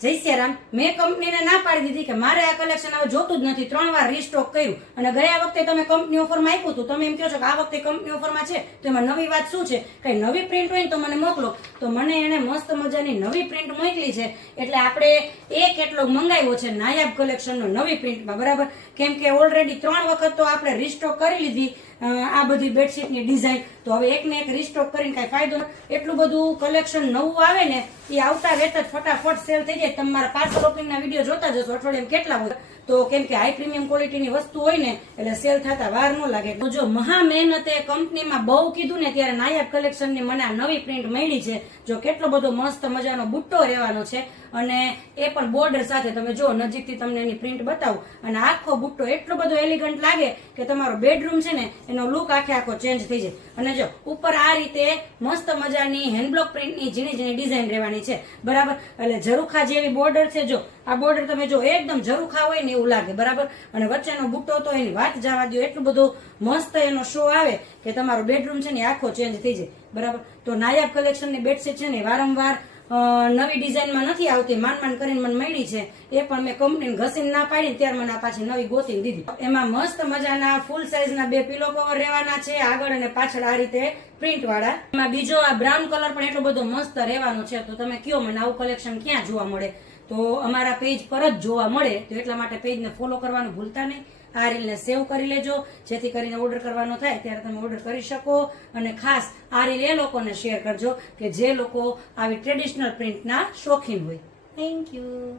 જય સિયારામ. મેં કંપનીને ના પાડી દીધી કે મારે આ કલેક્શન હવે જોતું જ નથી. 3 વાર રીસ્ટોક કર્યું અને ગયા વખતે તમે કંપની ઓફરમાં આપ્યું હતું, તમે એમ કહો છો કે આ વખતે કંપની ઓફરમાં છે તો એમાં નવી વાત શું છે? કઈ નવી પ્રિન્ટ હોય ને તો મને મોકલો. તો મને એને મસ્ત મજાની નવી પ્રિન્ટ મોકલી છે. એટલે આપણે કેટલોગ મંગાવ્યો છે નાયાબ કલેક્શનનો નવી પ્રિન્ટમાં, બરાબર? કેમ કે ઓલરેડી 3 વખત તો આપણે રીસ્ટોક કરી લીધી આ બધી બેડશીટની ડિઝાઇન. તો હવે એકને એક રીસ્ટોક કરીને કઈ ફાયદો નથી. એટલું બધું કલેક્શન નવું આવે ને એ આવતા વેત જ ફટાફટ સેલ થઈ જાય. તમારા પાર્સલ ઓપનિંગના વિડીયો જોતા જશો અઠવાડિયામાં કેટલા હોય. તો કેમ કે હાઈ પ્રીમિયમ ક્વોલિટીની વસ્તુ હોય ને એટલે સેલ થતા વાર ન લાગે. તો જો મહા મહેનતે કંપનીમાં બહુ કીધું ને ત્યારે નાયાબ કલેક્શનની મને આ નવી પ્રિન્ટ મળી છે. જો કેટલો બધો મસ્ત મજાનો બુટ્ટો રહેવાનો છે અને એ પણ બોર્ડર સાથે. તમે જો નજીકથી તમને એની પ્રિન્ટ બતાવું અને આખો બુટ્ટો એટલો બધો એલિગન્ટ લાગે કે તમારો બેડરૂમ છે ને એનો લુક આખો ચેન્જ થઈ જાય. અને જો ઉપર આ રીતે મસ્ત મજાની હેન્ડબ્લોક પ્રિન્ટની ઝીણી ઝીણી ડિઝાઇન રહેવાની છે, બરાબર? એટલે ઝરૂખા જેવી બોર્ડર છે. જો આ બોર્ડર તમે જો એકદમ ઝરૂખા હોય ને એવું લાગે, બરાબર? અને વચ્ચેનો બુટ્ટો તો એની વાત જવા દો, એટલું બધું મસ્ત એનો શો આવે કે તમારો બેડરૂમ છે ને આખો ચેન્જ થઈ જાય, બરાબર? તો નાયાબ કલેક્શનની બેડશીટ છે ને વારંવાર નવી ડિઝાઇનમાં નથી આવતી. માંડ કરીને મને મળી છે. એ પણ મેં કંપનીને ઘસીને ના પાડી ત્યારે મને આ પાછી નવી ગોતીને દીધી. એમાં મસ્ત મજાના ફૂલ સાઇઝના 2 પિલો કવર રહેવાના છે, આગળ અને પાછળ આ રીતે પ્રિન્ટ વાળા. એમાં બીજો આ બ્રાઉન કલર પણ એટલો બધો મસ્ત રહેવાનો છે. તો તમે કયો મને આવું કલેક્શન ક્યાં જોવા મળે? તો અમારા પેજ પર જ જોવા મળે. તો એટલા માટે પેજને ફોલો કરવાનું ભૂલતા નહીં. આ રીલને સેવ કરી લેજો જેથી કરીને ઓર્ડર કરવાનો થાય ત્યારે તમે ઓર્ડર કરી શકો. અને ખાસ આ રીલ એ લોકોને શેર કરજો કે જે લોકો આવી ટ્રેડિશનલ પ્રિન્ટના શોખીન હોય. Thank you.